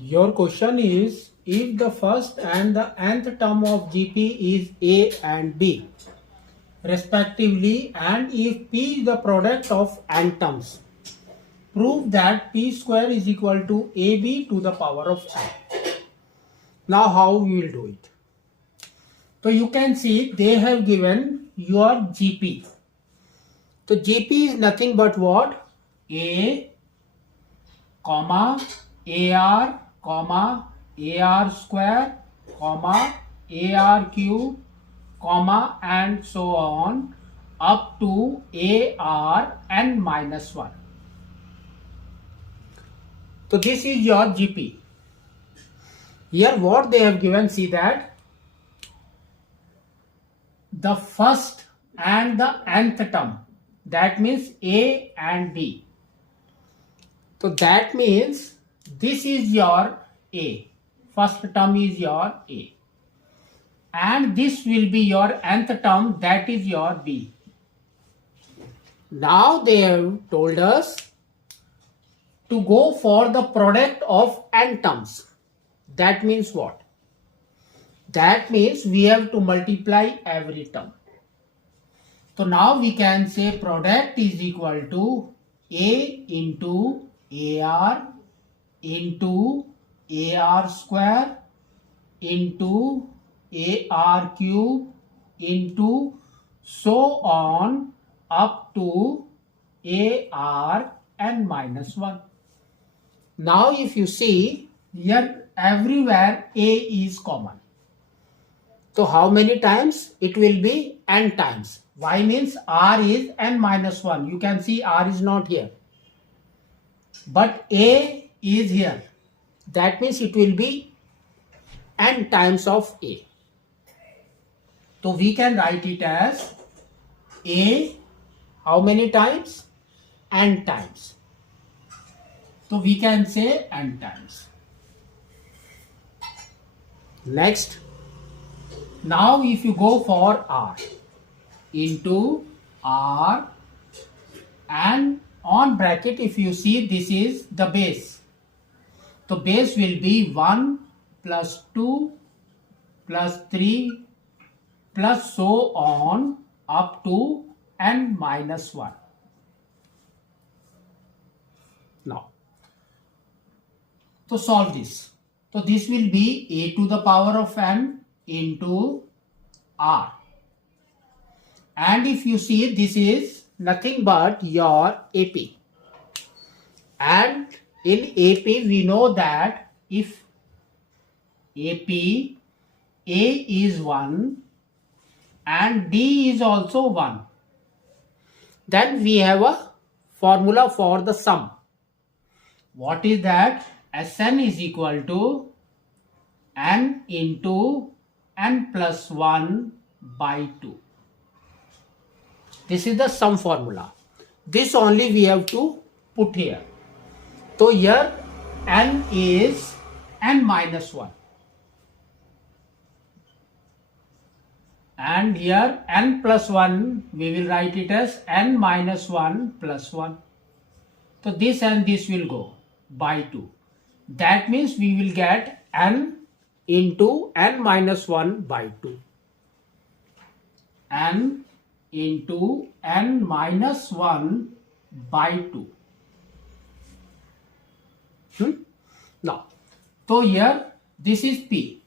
Your question is if the first and the nth term of GP is A and B respectively, and if P is the product of n terms, prove that P square is equal to AB to the power of n. Now how we will do it? So you can see they have given your GP. So GP is nothing but what? A, comma, AR, comma, AR square, comma, AR cube, comma, and so on up to AR n minus 1. So this is your GP. Here what they have given, see that the first and the nth term, that means A and B. So that means this is your A. First term is your A. And this will be your nth term, that is your B. Now they have told us to go for the product of n terms. That means what? That means we have to multiply every term. So now we can say product is equal to A into AR into AR square into AR cube into so on up to AR n minus 1. Now if you see here everywhere A is common. So how many times? It will be n times. Why means R is n minus 1. You can see R is not here. But A is here. That means it will be n times of A. So we can write it as A, how many times? N times. So we can say n times. Next. Now if you go for R into R and on bracket, if you see this is the base. So base will be 1 plus 2 plus 3 plus so on up to n minus 1. Now, to solve this. So this will be A to the power of n into R. And if you see this is nothing but your AP. And in AP we know that if AP A is 1 and D is also 1, then we have a formula for the sum. What is that? Sn is equal to n into n plus 1 by 2. This is the sum formula. This only we have to put here. So here n is n minus 1. And here n plus 1, we will write it as n minus 1 plus 1. So this and this will go by 2. That means we will get n into n minus 1 by 2. N into n minus 1 by 2. Now, so here this is P.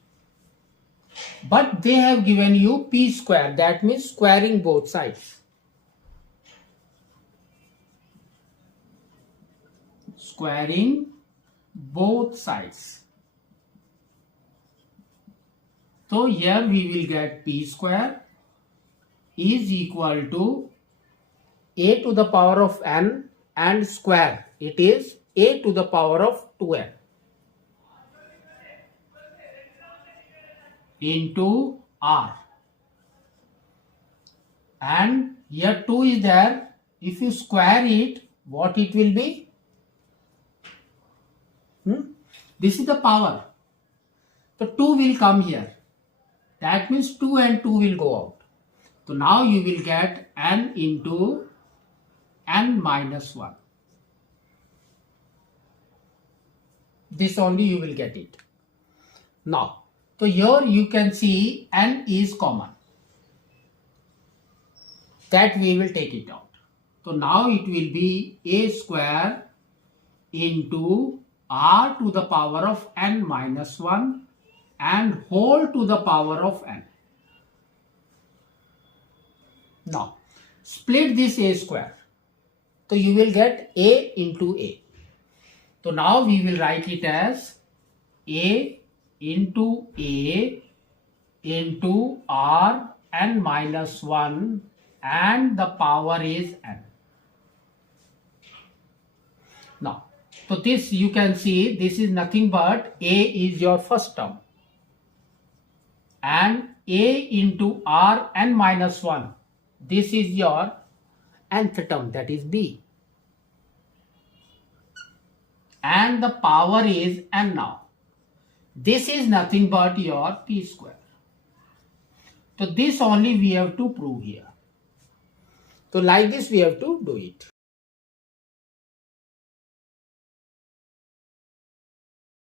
But they have given you P square, that means squaring both sides. Squaring both sides. So here we will get P square is equal to A to the power of n and square. It is A to the power of 2n into R. And here 2 is there. If you square it, what it will be? This is the power. So 2 will come here. That means 2 and 2 will go out. So now you will get n into n minus 1. This only you will get it. Now, so here you can see n is common. That we will take it out. So now it will be a square into r to the power of n minus 1 and whole to the power of n. Now, split this a square. So you will get a into a. So now we will write it as a into a into r n minus 1 and the power is n. Now, so this you can see this is nothing but a is your first term and a into r n minus 1. This is your nth term, that is b. And the power is n now. This is nothing but your p square. So this only we have to prove here. So like this we have to do it.